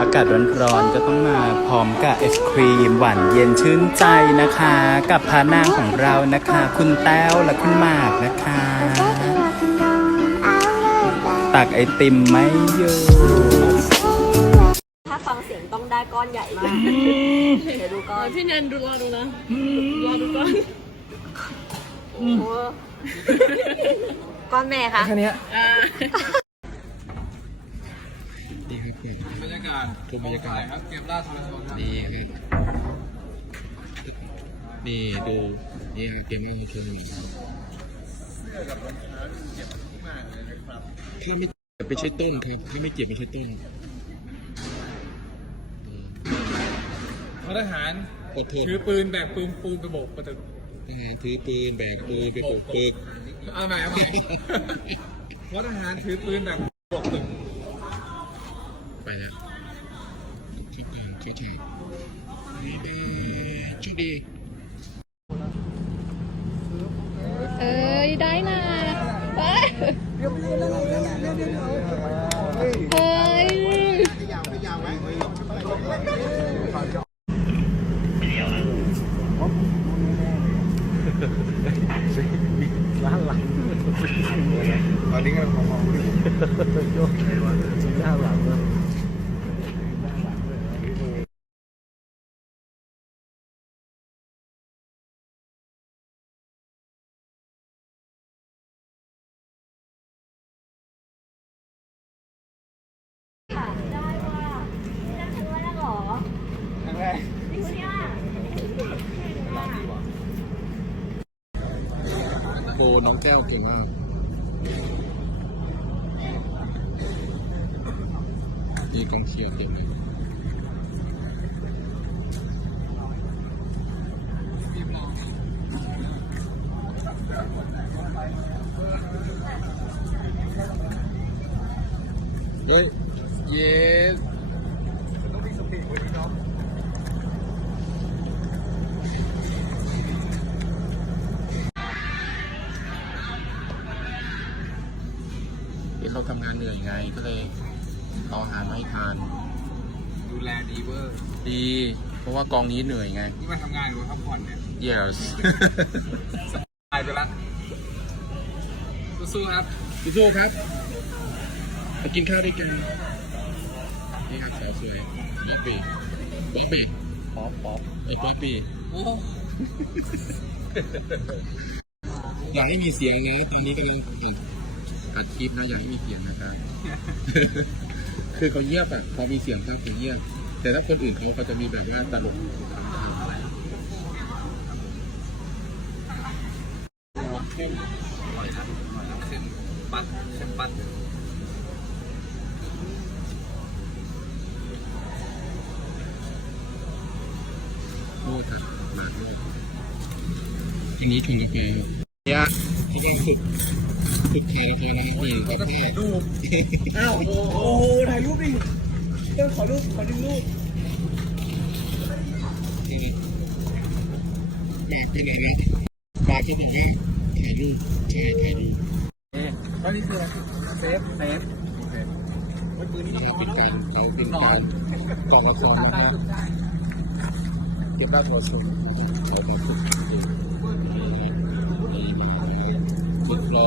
อากาศร้อนๆก็ต้องมาพร้อมกับไอศครีมหวานเย็นชื่นใจนะคะ กับพานางของเรานะคะ คุณแต้วและคุณหมากนะคะ ตักไอติมไม่อยู่ถ้าฟังเสียงต้องได้ก้อนใหญ่มากเดี๋ยวดูก้อนพี่แนนดูรอดูนะรอดูก่อนโอ้โหก้อนแม่คะแค่นี้อ่า นี่ครับผมบรรยากาศชมบรรยากาศครับเกมล่าทรชนนี่ครับนี่ดูนี่ครับเกมล่าทรชนถ้าไม่เจ็บไม่ใช่ต้นครับถ้าไม่เจ็บไม่ใช่ต้นทหารอดทนถือปืนแบกปืนปูนไปโบกประตูทหารถือปืนแบกปืนไปปลุกปึกเอาใหม่เอาใหม่เพราะทหารถือปืนแบกโบกตึกไป แล้วเข้ากลางเข้าฉากนี่เบ้โชคดีเอ้ยได้นะเฮ้ยเฮ้ยได้ว่านั่งถึงวันแล้วเหรอครั้งแรกจริงปะเนี่ย โค น้องแก้วเก่งมากนี่กองเชียร์เต็มเลยเฮ้ยเย้ เห็นเราทำงานเหนื่อยไงก็เลยเอาอาหารมาให้ทาน ดูแลดีเวอร์ ดี เพราะว่ากองนี้เหนื่อยไง นี่มาทำงานหรือว่าพักผ่อนเนี่ย yes ตายไปละสู้ๆครับ สู้ๆครับมากินข้าวด้วยกันนี่ครับสาวสวยบ๊อบบี้บ๊อบบี้ป๊อปป๊อปไอ้บ๊อบบี้โอ้อยากให้มีเสียงนะตอนนี้กำลัง อัดคลิปนะอยากให้มีเสียงนะครับ คือเขาเยียบอะพอมีเสียงปั๊บเขาเยียบ แต่ถ้าคนอื่นเขาเขาจะมีแบบว่าตลกเข้มอร่อยนะอร่อยนะเข้มปัดเข้มปัดโม่ครับหมากโม่ทีนี้ชงกาแฟเนี่ย เขาจะฝึกฝึกเทกาแฟนะนี่กาแฟรูปอ้าวโอ้โหถ่ายรูปดิเจ้าขอรูปขอดึงรูปนี่หมากไปไหนนะหมากเขาบอกว่าถ่ายรูปใช่ถ่ายรูปตอนนี้คือเซฟเซฟโอเคปืนนี่ต้องเขานเป็นอนการเขาเป็นการกล่องละครนะครับเก็บได้ตัวสูงเขามาฝึกฝึกล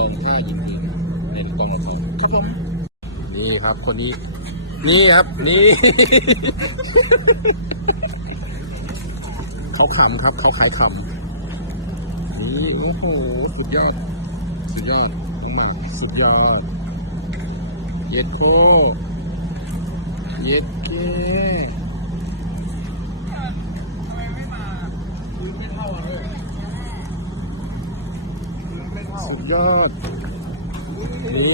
องท่ายิงปืนในกองละครครับผมนี่ครับคนนี้ นี่ครับ นี่ เขาขำครับเขาขายขำนี่โอ้โหสุดยอด สุดยอดน้องหมากสุดยอด เย็ดโค เย็ดเก้ สุดยอด นี่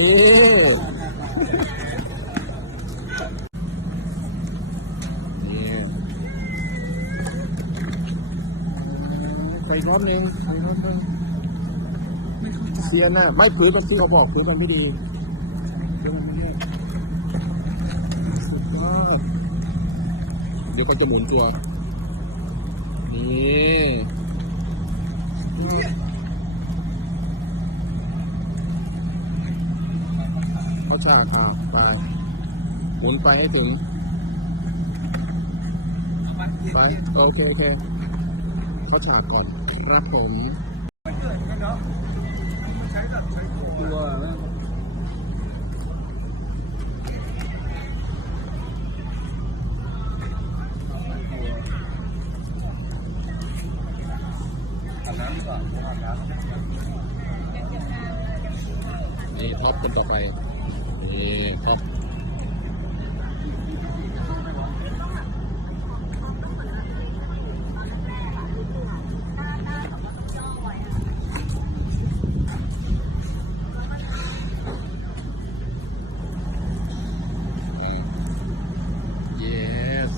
นี่ไปอีกรอบหนึงไปอีกรอบหนึงเสียน่ะไม่พื้นมันที่เขาบอกพื้นมันไม่ดีพื้นมันไม่ดีสุดยอดเดี๋ยวเขาจะหมุนตัวนี่ เขาฉากอะไปหมุนไปให้ถึง ไป โอเคโอเคเข้าฉากก่อนครับผมตัวนะนี่ท็อปคนต่อไป นี่ครับเยส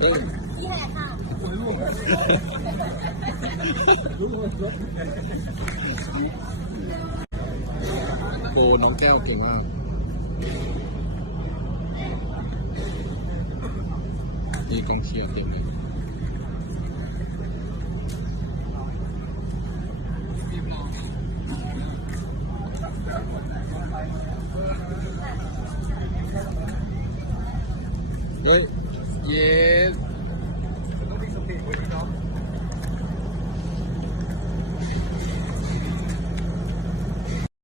เอ้ยโบน้องแก้วเก่